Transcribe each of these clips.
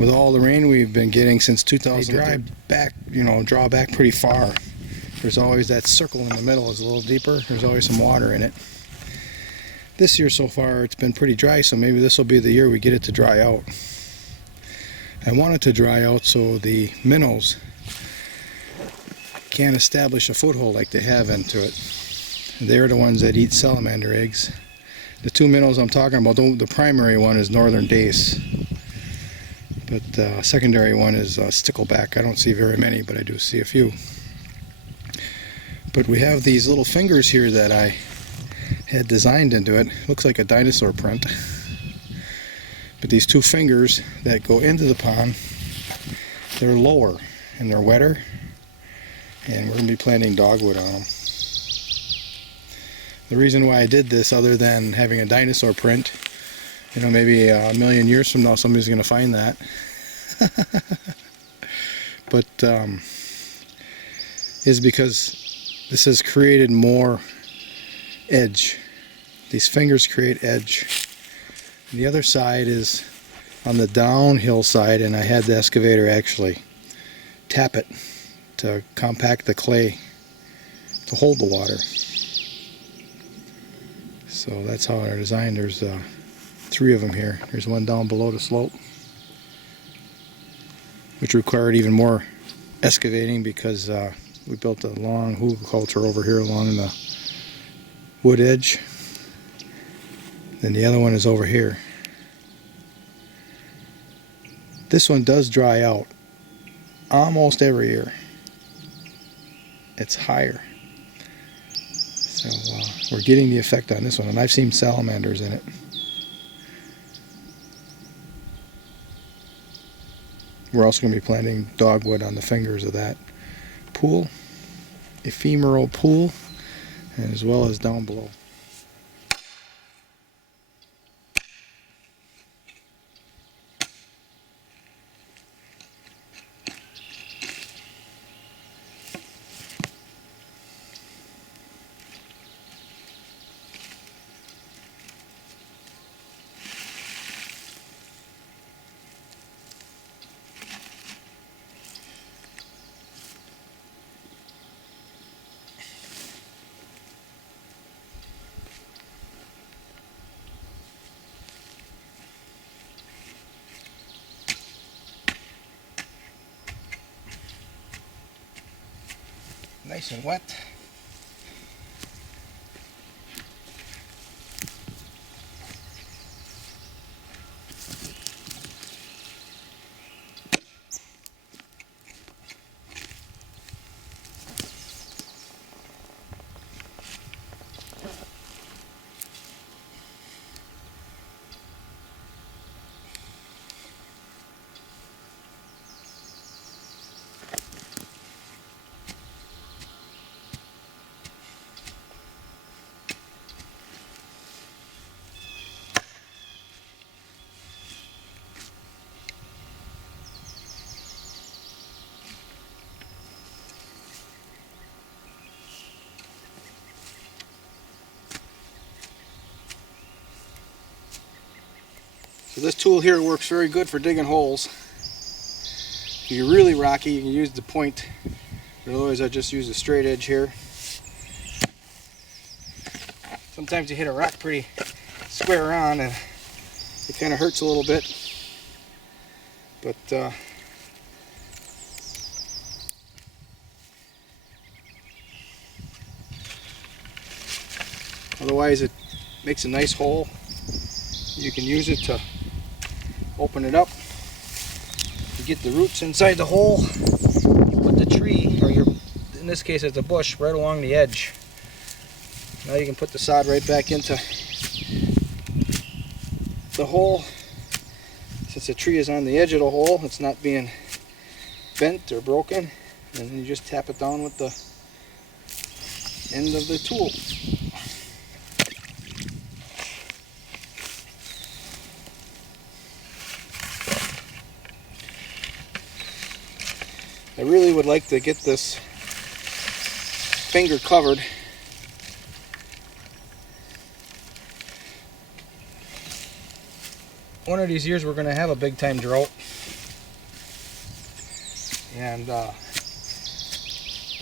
with all the rain we've been getting since 2000, draw back pretty far. There's always that circle in the middle is a little deeper. There's always some water in it. This year so far it's been pretty dry, so maybe this will be the year we get it to dry out. I want it to dry out so the minnows can't establish a foothold like they have into it. They're the ones that eat salamander eggs. The two minnows I'm talking about, the primary one is northern dace, but the secondary one is stickleback. I don't see very many, but I do see a few. But we have these little fingers here that I had designed into it. Looks like a dinosaur print. But these two fingers that go into the pond, they're lower and they're wetter, and we're going to be planting dogwood on them. The reason why I did this, other than having a dinosaur print, maybe a million years from now somebody's going to find that. But is because this has created more edge. These fingers create edge. And the other side is on the downhill side, and I had the excavator actually tap it to compact the clay to hold the water. So that's how they're designed. There's 3 of them here. There's one down below the slope, which required even more excavating because we built a long hugelkultur over here along the wood edge. Then the other one is over here. This one does dry out almost every year. It's higher. So we're getting the effect on this one, and I've seen salamanders in it. We're also going to be planting dogwood on the fingers of that pool, ephemeral pool, and as well as down below. Nice and wet. So this tool here works very good for digging holes. If you're really rocky, you can use the point. But otherwise, I just use a straight edge here. Sometimes you hit a rock pretty square on, and it kind of hurts a little bit. But otherwise, it makes a nice hole. You can use it to open it up. You get the roots inside the hole. You put the tree, or in this case it's a bush, right along the edge. Now you can put the sod right back into the hole. Since the tree is on the edge of the hole, it's not being bent or broken. And then you just tap it down with the end of the tool. I really would like to get this finger covered. One of these years we're going to have a big time drought. and the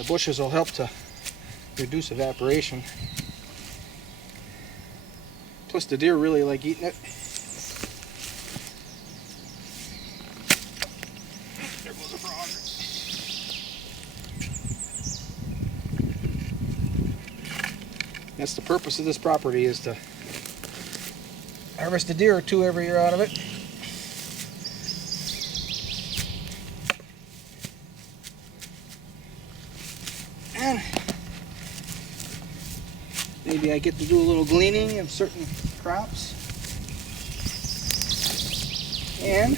bushes will help to reduce evaporation. Plus the deer really like eating it. There goes a frog. That's the purpose of this property, is to harvest a deer or two every year out of it. And maybe I get to do a little gleaning of certain crops. And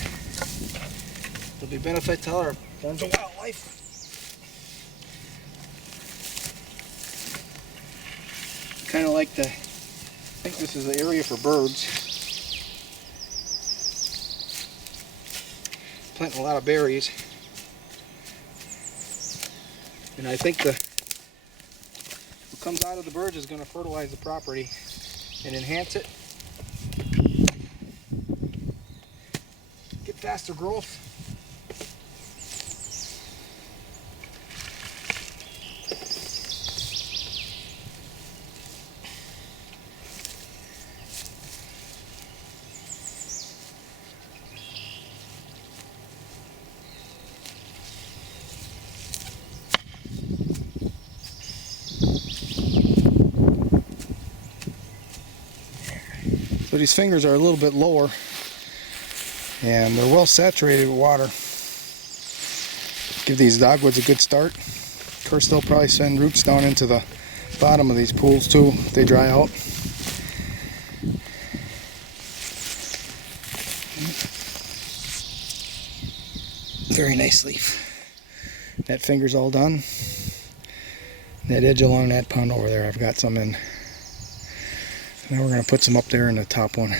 there'll be benefit to other forms of wildlife. Kind of like I think this is the area for birds. Planting a lot of berries. And I think what comes out of the birds is going to fertilize the property and enhance it. Get faster growth. So these fingers are a little bit lower and they're well saturated with water. Give these dogwoods a good start. Of course, they'll probably send roots down into the bottom of these pools too if they dry out. Very nice leaf. That finger's all done. That edge along that pond over there, I've got some in. Now we're going to put some up there in the top one.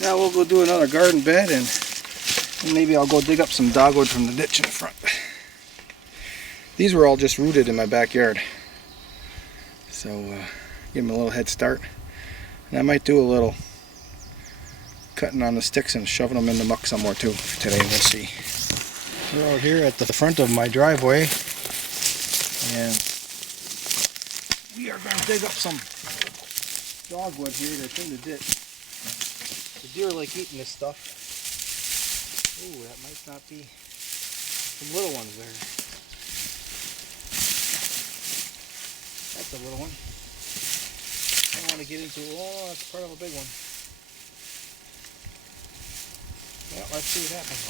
Now we'll go do another garden bed, and maybe I'll go dig up some dogwood from the ditch in the front. These were all just rooted in my backyard. So give them a little head start. And I might do a little cutting on the sticks and shoving them in the muck somewhere too today. We'll see. We're out here at the front of my driveway, and we are going to dig up some dogwood here that's in the ditch. The deer like eating this stuff. Ooh, that might not be some little ones there. That's a little one. I don't want to get into, oh, that's part of a big one. Well, let's see what happens.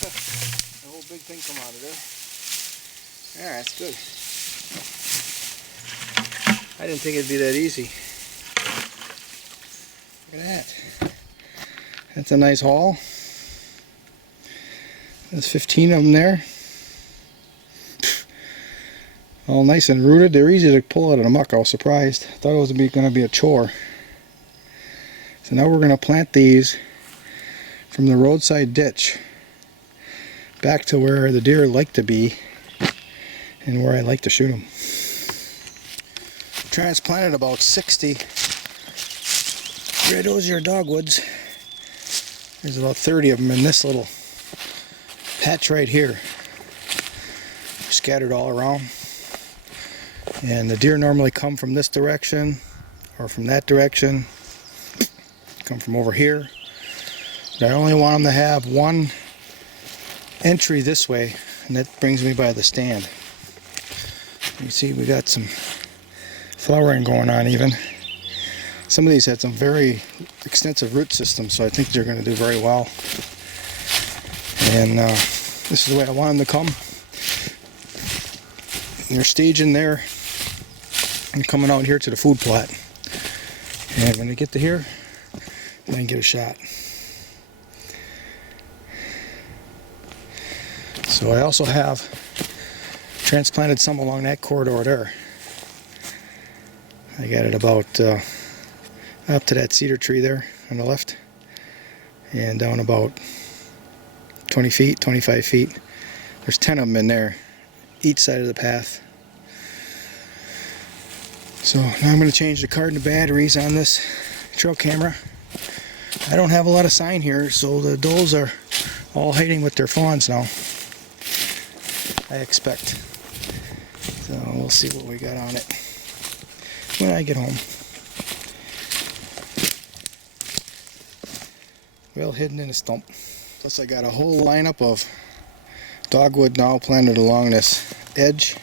The whole big thing come out of there. Yeah, that's good. I didn't think it'd be that easy. Look at that. That's a nice haul. There's 15 of them there. All nice and rooted. They're easy to pull out of the muck. I was surprised. I thought it was going to be a chore. So now we're going to plant these from the roadside ditch back to where the deer like to be and where I like to shoot them. Transplanted about 60 red osier dogwoods. There's about 30 of them in this little patch right here, scattered all around. And the deer normally come from this direction or from that direction, come from over here. But I only want them to have one entry this way, and that brings me by the stand. You see we got some flowering going on even. Some of these had some very extensive root systems, so I think they're going to do very well. And this is the way I want them to come. And they're staging there and coming out here to the food plot. And when they get to here, then I can get a shot. So I also have transplanted some along that corridor there. I got it about up to that cedar tree there on the left, and down about 20 feet, 25 feet. There's 10 of them in there, each side of the path. So now I'm going to change the carton of batteries on this trail camera. I don't have a lot of sign here, so the does are all hiding with their fawns now, I expect. So we'll see what we got on it when I get home. Well hidden in a stump. Plus I got a whole lineup of dogwood now planted along this edge.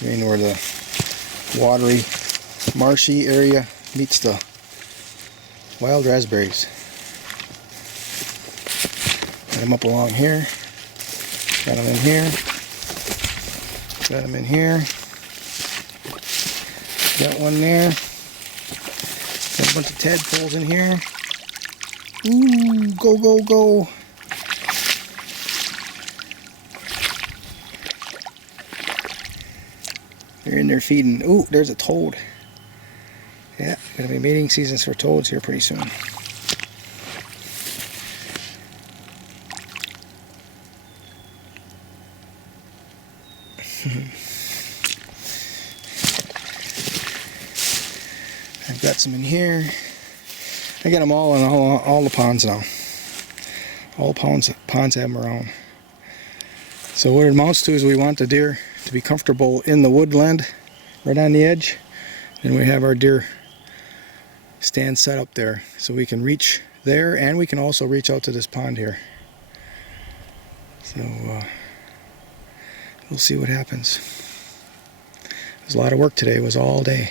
I mean, where the watery, marshy area meets the wild raspberries. Got them up along here. Got them in here. Got them in here. Got one there. Got a bunch of tadpoles in here. Ooh, go, go, go. They're in there feeding. Ooh, there's a toad. Yeah, gonna be mating seasons for toads here pretty soon. I've got some in here. I got them all in all the ponds now. All ponds have them around. So what it amounts to is we want the deer to be comfortable in the woodland, right on the edge. And we have our deer stand set up there, so we can reach there, and we can also reach out to this pond here. So we'll see what happens. There's a lot of work today. It was all day.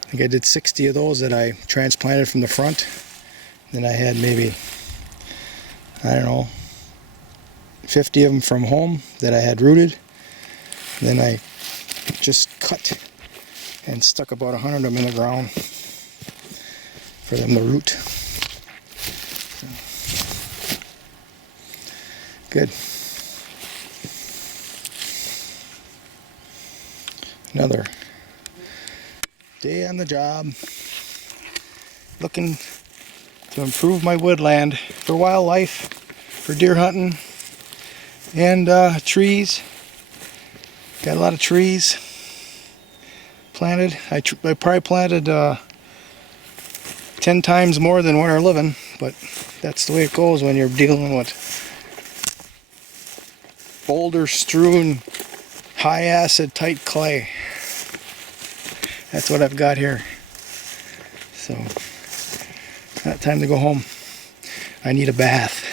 I think I did 60 of those that I transplanted from the front. Then I had maybe, I don't know, 50 of them from home that I had rooted. Then I just cut and stuck about 100 of them in the ground for them to root. Good. Another day on the job, looking to improve my woodland for wildlife, for deer hunting, and trees. Got a lot of trees planted. I probably planted 10 times more than what are living, but that's the way it goes when you're dealing with boulder strewn, high acid, tight clay. That's what I've got here. So, time to go home. I need a bath.